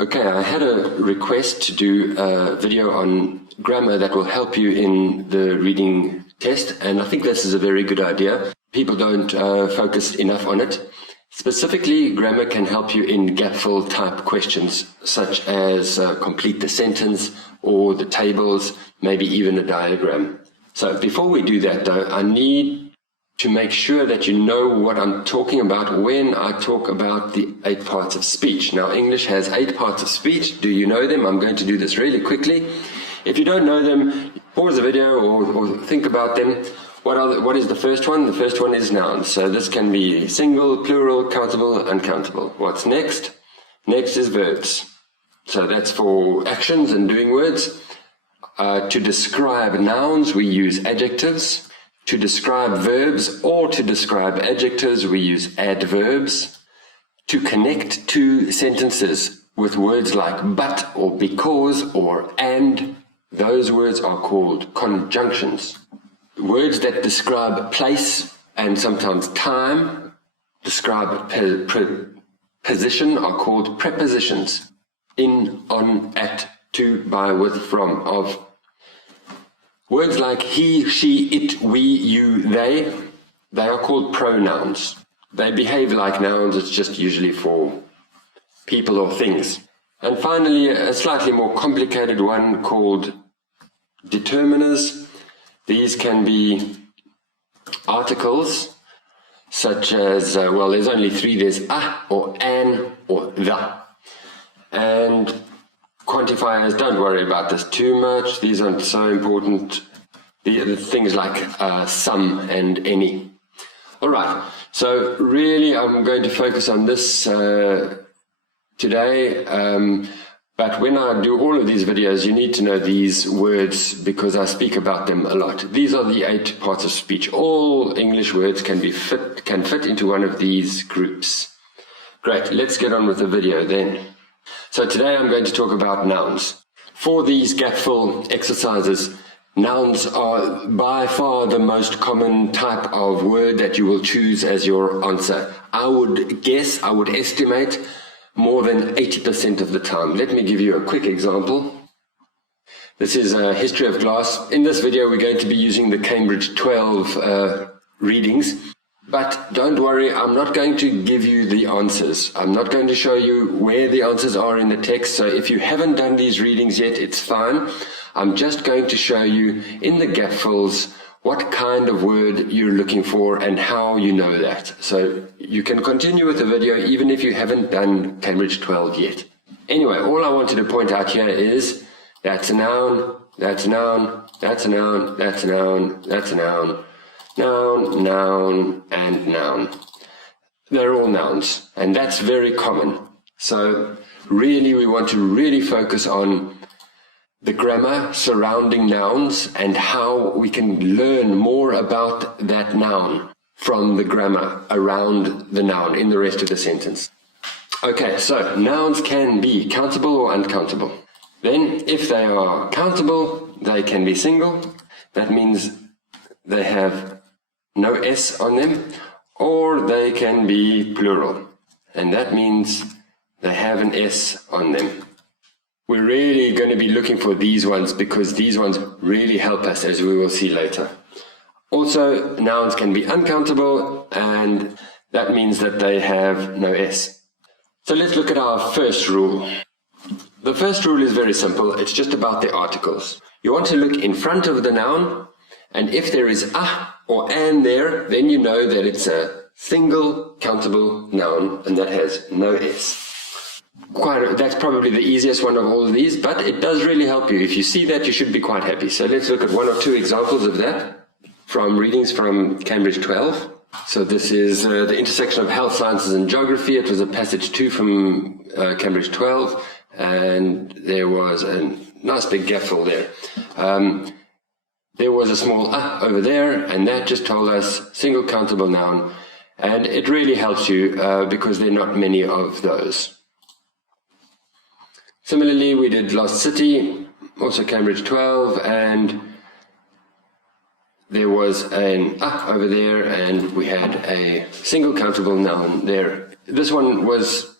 Okay, I had a request to do a video on grammar that will help you in the reading test, and I think this is a very good idea. People don't focus enough on it. Specifically, grammar can help you in gap-fill type questions, such as complete the sentence or the tables, maybe even a diagram. So before we do that though, I need to make sure that you know what I'm talking about when I talk about the 8 parts of speech. Now, English has 8 parts of speech. Do you know them? I'm going to do this really quickly. If you don't know them, pause the video or think about them. What is the first one? The first one is nouns. So this can be single, plural, countable, uncountable. What's next? Next is verbs. So that's for actions and doing words. To describe nouns, we use adjectives. To describe verbs or to describe adjectives, we use adverbs. To connect two sentences with words like but or because or and, those words are called conjunctions. Words that describe place and sometimes time, describe position, are called prepositions. In, on, at, to, by, with, from, of. Words like he, she, it, we, you, they are called pronouns. They behave like nouns, it's just usually for people or things. And finally, a slightly more complicated one called determiners. These can be articles, such as, well, there's only 3. There's a, or an, or the. And quantifiers, don't worry about this too much. These aren't so important. The things like some and any. All right, so really I'm going to focus on this today. But when I do all of these videos, you need to know these words because I speak about them a lot. These are the 8 parts of speech. All English words can fit into one of these groups. Great, let's get on with the video then. So today I'm going to talk about nouns. For these gap-fill exercises, nouns are by far the most common type of word that you will choose as your answer. I would estimate more than 80% of the time. Let me give you a quick example. This is a history of glass. In this video, we're going to be using the Cambridge 12 readings. But don't worry, I'm not going to give you the answers. I'm not going to show you where the answers are in the text. So if you haven't done these readings yet, it's fine. I'm just going to show you in the gap fills what kind of word you're looking for and how you know that. So you can continue with the video even if you haven't done Cambridge 12 yet. Anyway, all I wanted to point out here is that's a noun, that's a noun, that's a noun, that's a noun, that's a noun. Noun, noun, and noun. They're all nouns, and that's very common. So really, we want to really focus on the grammar surrounding nouns and how we can learn more about that noun from the grammar around the noun in the rest of the sentence. Okay, so nouns can be countable or uncountable. Then, if they are countable, they can be single. That means they have no S on them, or they can be plural, and that means they have an S on them. We're really going to be looking for these ones because these ones really help us, as we will see later. Also, nouns can be uncountable, and that means that they have no S. So let's look at our first rule. The first rule is very simple. It's just about the articles. You want to look in front of the noun, and if there is a or an there, then you know that it's a single countable noun and that has no S. That's probably the easiest one of all of these, but it does really help you. If you see that, you should be quite happy. So let's look at 1 or 2 examples of that from readings from Cambridge 12. So this is the intersection of health sciences and geography. It was a passage 2 from Cambridge 12, and there was a nice big gap fill there. There was a small over there, and that just told us single countable noun, and it really helps you because there are not many of those. Similarly, we did Lost City, also Cambridge 12, and there was an over there, and we had a single countable noun there. This one was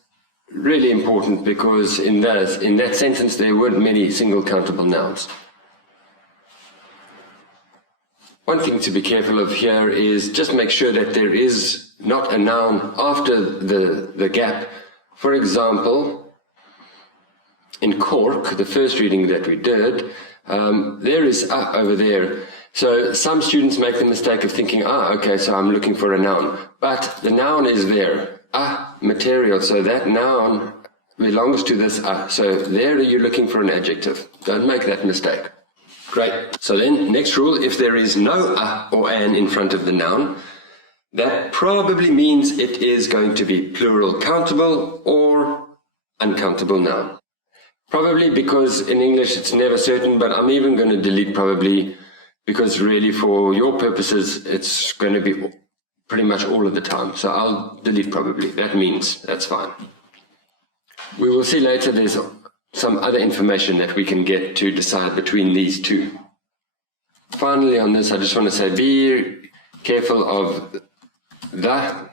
really important because in that sentence there weren't many single countable nouns. One thing to be careful of here is just make sure that there is not a noun after the gap. For example, in Cork, the first reading that we did, there is over there. So some students make the mistake of thinking, okay, so I'm looking for a noun. But the noun is there, material, so that noun belongs to this So there you're looking for an adjective. Don't make that mistake. Great. So then, next rule, if there is no or an in front of the noun, that probably means it is going to be plural countable or uncountable noun. Probably because in English it's never certain, but I'm even going to delete probably because really for your purposes it's going to be pretty much all of the time. So I'll delete probably. That means that's fine. We will see later there's some other information that we can get to decide between these two. Finally on this, I just want to say be careful of the.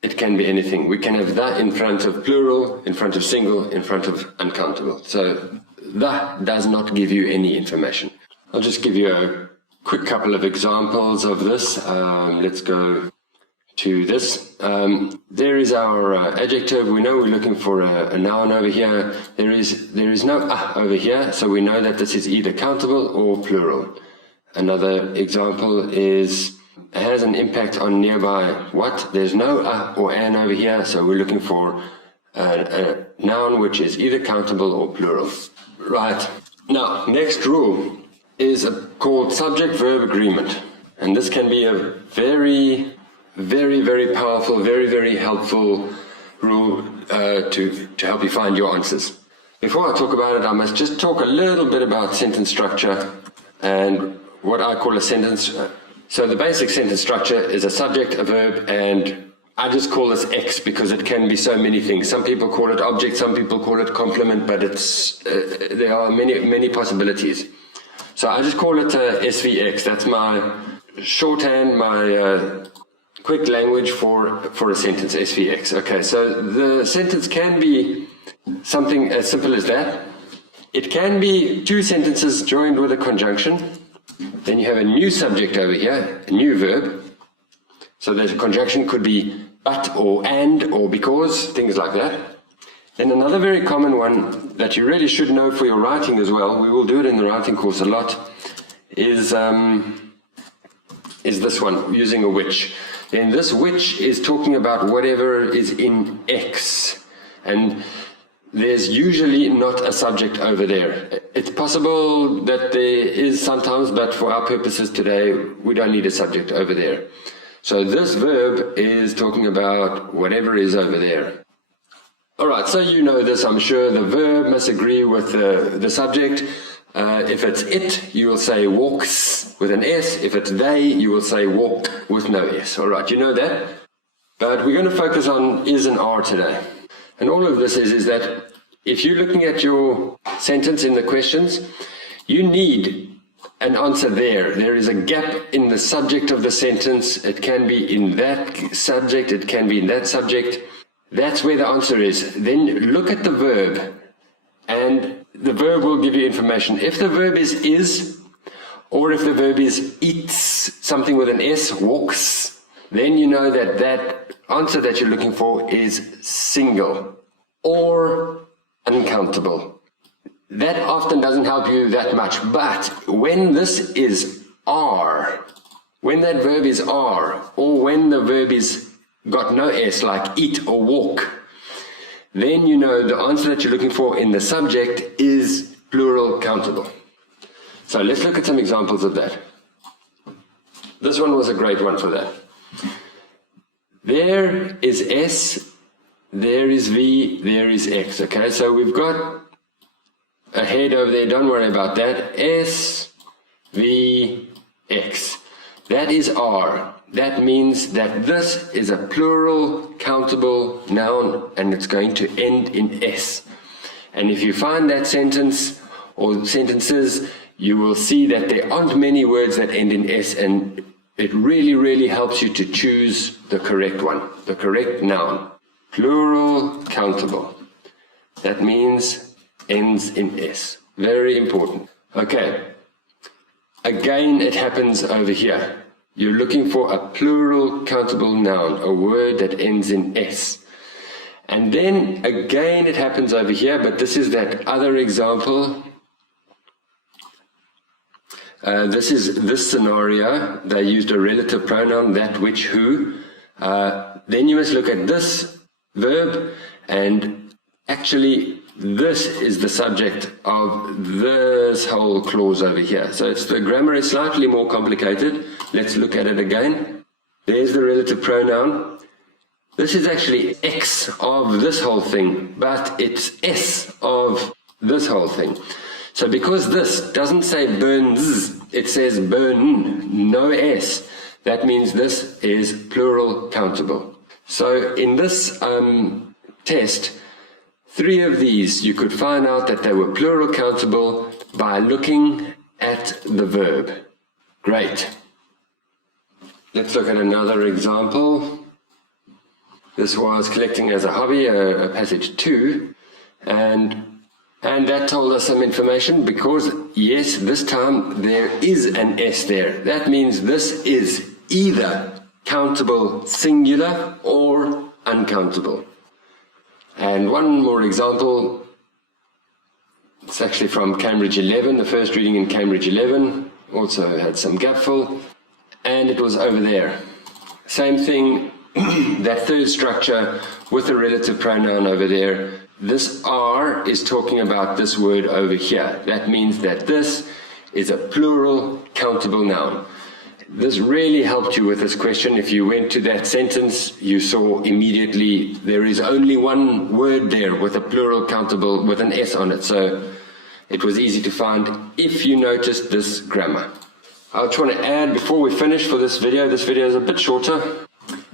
It can be anything. We can have the in front of plural, in front of single, in front of uncountable. So the does not give you any information. I'll just give you a quick couple of examples of this. Let's go to this. There is our adjective. We know we're looking for a noun over here. There is no over here, so we know that this is either countable or plural. Another example is has an impact on nearby what? There's no or an over here, so we're looking for a noun which is either countable or plural. Right. Now, next rule is called subject-verb agreement. And this can be a very, very, very powerful, very, very helpful rule to help you find your answers. Before I talk about it, I must just talk a little bit about sentence structure and what I call a sentence. So the basic sentence structure is a subject, a verb, and I just call this X because it can be so many things. Some people call it object, some people call it complement, but there are many possibilities. So I just call it SVX. That's my shorthand, my quick language for a sentence, SVX. Okay, so the sentence can be something as simple as that. It can be two sentences joined with a conjunction. Then you have a new subject over here, a new verb. So the conjunction could be but or and or because, things like that. Then another very common one that you really should know for your writing as well, we will do it in the writing course a lot, is this one, using a which. And this which is talking about whatever is in X. And there's usually not a subject over there. It's possible that there is sometimes, but for our purposes today, we don't need a subject over there. So this verb is talking about whatever is over there. Alright, so you know this, I'm sure. The verb must agree with the subject. If it's it, you will say walks with an S. If it's they, you will say walk with no S. Alright, you know that? But we're going to focus on is and are today. And all of this is that if you're looking at your sentence in the questions, you need an answer there. There is a gap in the subject of the sentence. It can be in that subject, it can be in that subject. That's where the answer is. Then look at the verb, and the verb will give you information. If the verb is, or if the verb is eats, something with an S, walks, then you know that that answer that you're looking for is single or uncountable. That often doesn't help you that much, but when this is are, when that verb is are, or when the verb is got no S, like eat or walk, then you know the answer that you're looking for in the subject is plural countable. So let's look at some examples of that. This one was a great one for that. There is S, there is V, there is X. Okay, so we've got a head over there, don't worry about that. S, V, X. That is R. That means that this is a plural countable noun and it's going to end in S. And if you find that sentence or sentences, you will see that there aren't many words that end in S, and it really, really helps you to choose the correct one, the correct noun. Plural countable. That means ends in S. Very important. Okay. Again, it happens over here. You're looking for a plural countable noun, a word that ends in S. And then again it happens over here, but this is that other example. This is this scenario. They used a relative pronoun, that, which, who. Then you must look at this verb, and actually this is the subject of this whole clause over here. So the grammar is slightly more complicated. Let's look at it again. There's the relative pronoun. This is actually X of this whole thing, but it's S of this whole thing. So because this doesn't say burns, it says burn, no S. That means this is plural countable. So in this test, 3 of these you could find out that they were plural countable by looking at the verb. Great. Let's look at another example. This was collecting as a hobby, a passage 2, and that told us some information because, yes, this time there is an S there. That means this is either countable singular or uncountable. And one more example, it's actually from Cambridge 11, the first reading in Cambridge 11, also had some gap fill, and it was over there. Same thing, that third structure with a relative pronoun over there. This R is talking about this word over here. That means that this is a plural countable noun. This really helped you with this question. If you went to that sentence, you saw immediately there is only one word there with a plural countable with an S on it. So it was easy to find if you noticed this grammar. I just want to add before we finish for this video is a bit shorter.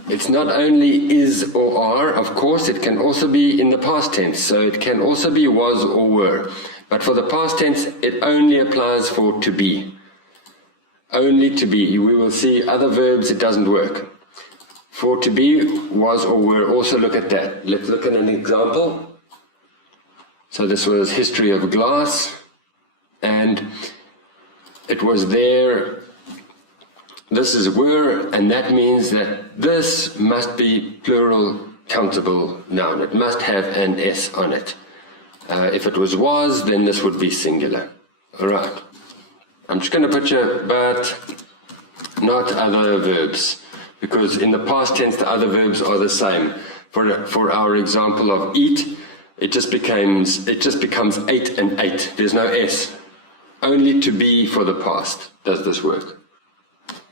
It's not only is or are, of course, it can also be in the past tense. So it can also be was or were. But for the past tense, it only applies for to be. Only to be. We will see other verbs, it doesn't work. For to be, was or were, also look at that. Let's look at an example. So this was history of glass, and it was there. This is were, and that means that this must be plural countable noun. It must have an S on it. If it was, then this would be singular. All right. I'm just going to put you, but not other verbs, because in the past tense the other verbs are the same. For our example of eat, it just becomes 8 and 8. There's no S. Only to be for the past does this work.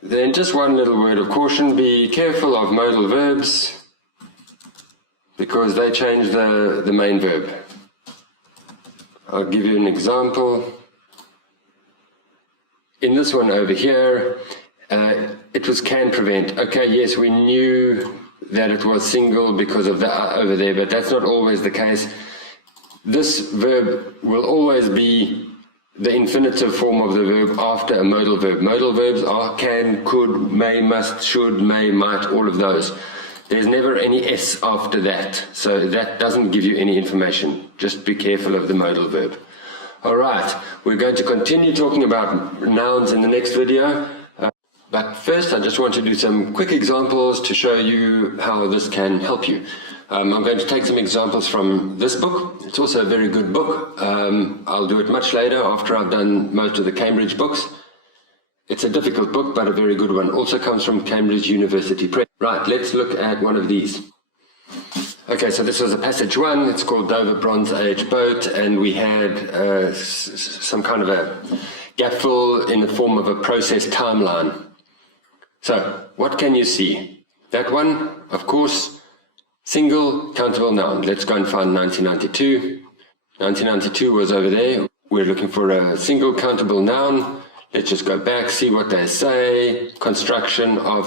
Then just one little word of caution, be careful of modal verbs, because they change the main verb. I'll give you an example. In this one over here, it was can prevent. Okay, yes, we knew that it was single because of the over there, but that's not always the case. This verb will always be the infinitive form of the verb after a modal verb. Modal verbs are can, could, may, must, should, may, might, all of those. There's never any S after that, so that doesn't give you any information. Just be careful of the modal verb. All right, we're going to continue talking about nouns in the next video. But first, I just want to do some quick examples to show you how this can help you. I'm going to take some examples from this book. It's also a very good book. I'll do it much later after I've done most of the Cambridge books. It's a difficult book, but a very good one. Also comes from Cambridge University Press. Right, let's look at one of these. Okay, so this was a passage 1. It's called Dover Bronze Age Boat, and we had some kind of a gap fill in the form of a process timeline. So, what can you see? That one, of course, single countable noun. Let's go and find 1992. 1992 was over there. We're looking for a single countable noun. Let's just go back, see what they say. Construction of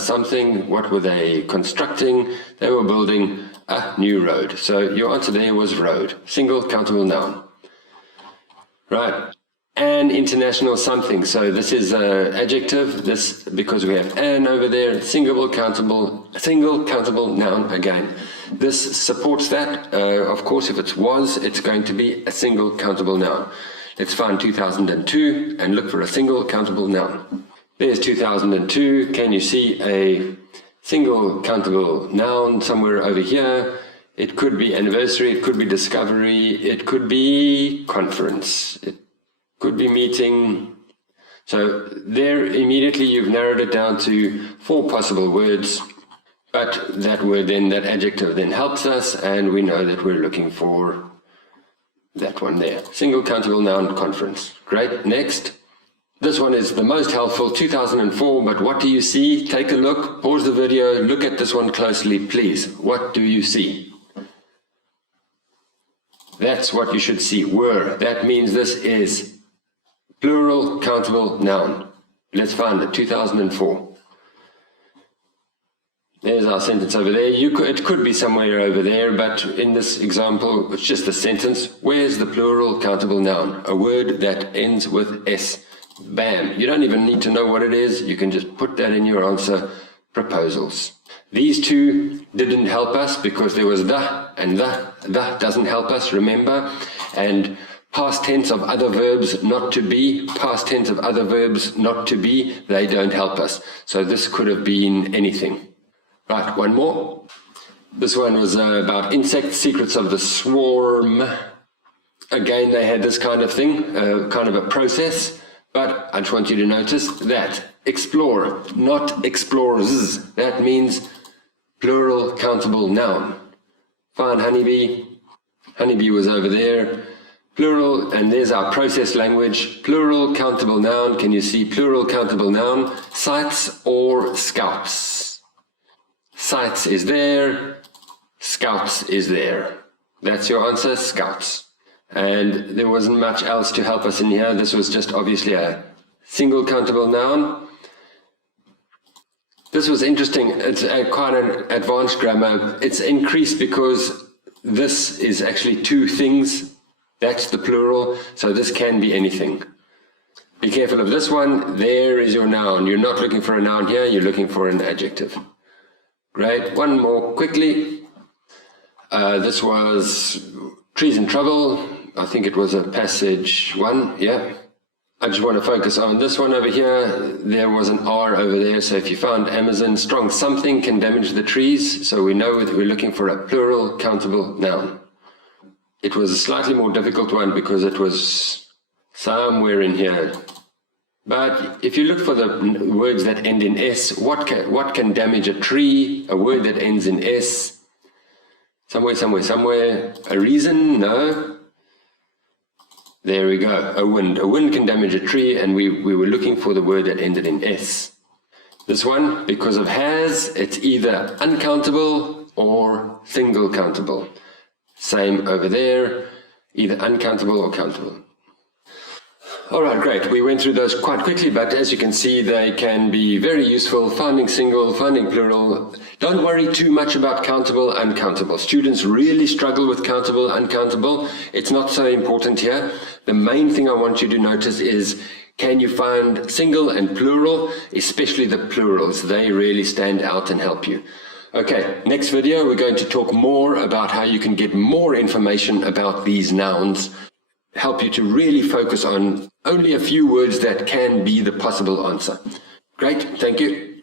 something. What were they constructing? They were building a new road. So your answer there was road. Single countable noun. Right. An international something. So this is an adjective. This, because we have an over there, single countable noun again. This supports that. Of course, if it was, it's going to be a single countable noun. Let's find 2002 and look for a single countable noun. There's 2002. Can you see a single countable noun somewhere over here? It could be anniversary, it could be discovery, it could be conference, it could be meeting. So there immediately you've narrowed it down to 4 possible words, but that word then, that adjective then helps us, and we know that we're looking for that one there. Single countable noun, conference. Great. Next. This one is the most helpful, 2004, but what do you see? Take a look, pause the video, look at this one closely, please. What do you see? That's what you should see, were. That means this is plural countable noun. Let's find it, 2004. There's our sentence over there. It could be somewhere over there, but in this example, it's just a sentence. Where's the plural countable noun? A word that ends with S. Bam. You don't even need to know what it is. You can just put that in your answer. Proposals. These two didn't help us because there was the, and the doesn't help us, remember? And past tense of other verbs not to be, past tense of other verbs not to be, they don't help us. So this could have been anything. Right, one more. This one was about insects, secrets of the swarm. Again, they had this kind of thing, kind of a process. But I just want you to notice that explore, not explores. That means plural countable noun. Find honeybee. Honeybee was over there. Plural, and there's our process language. Plural countable noun. Can you see plural countable noun? Sites or scouts. Sites is there. Scouts is there. That's your answer, scouts. And there wasn't much else to help us in here. This was just obviously a single countable noun. This was interesting. It's quite an advanced grammar. It's increased because this is actually 2 things. That's the plural. So this can be anything. Be careful of this one. There is your noun. You're not looking for a noun here. You're looking for an adjective. Great. One more quickly. This was trees in trouble. I think it was a passage 1, yeah. I just want to focus on this one over here. There was an R over there, so if you found Amazon strong something can damage the trees, so we know that we're looking for a plural countable noun. It was a slightly more difficult one because it was somewhere in here. But if you look for the words that end in S, what can damage a tree? A word that ends in S. Somewhere. A reason? No. There we go, a wind. A wind can damage a tree, and we were looking for the word that ended in S. This one, because of has, it's either uncountable or single countable. Same over there, either uncountable or countable. All right, great. We went through those quite quickly, but as you can see, they can be very useful. Finding single, finding plural. Don't worry too much about countable, uncountable. Students really struggle with countable, uncountable. It's not so important here. The main thing I want you to notice is, can you find single and plural, especially the plurals? They really stand out and help you. Okay, next video, we're going to talk more about how you can get more information about these nouns, help you to really focus on only a few words that can be the possible answer. Great, thank you.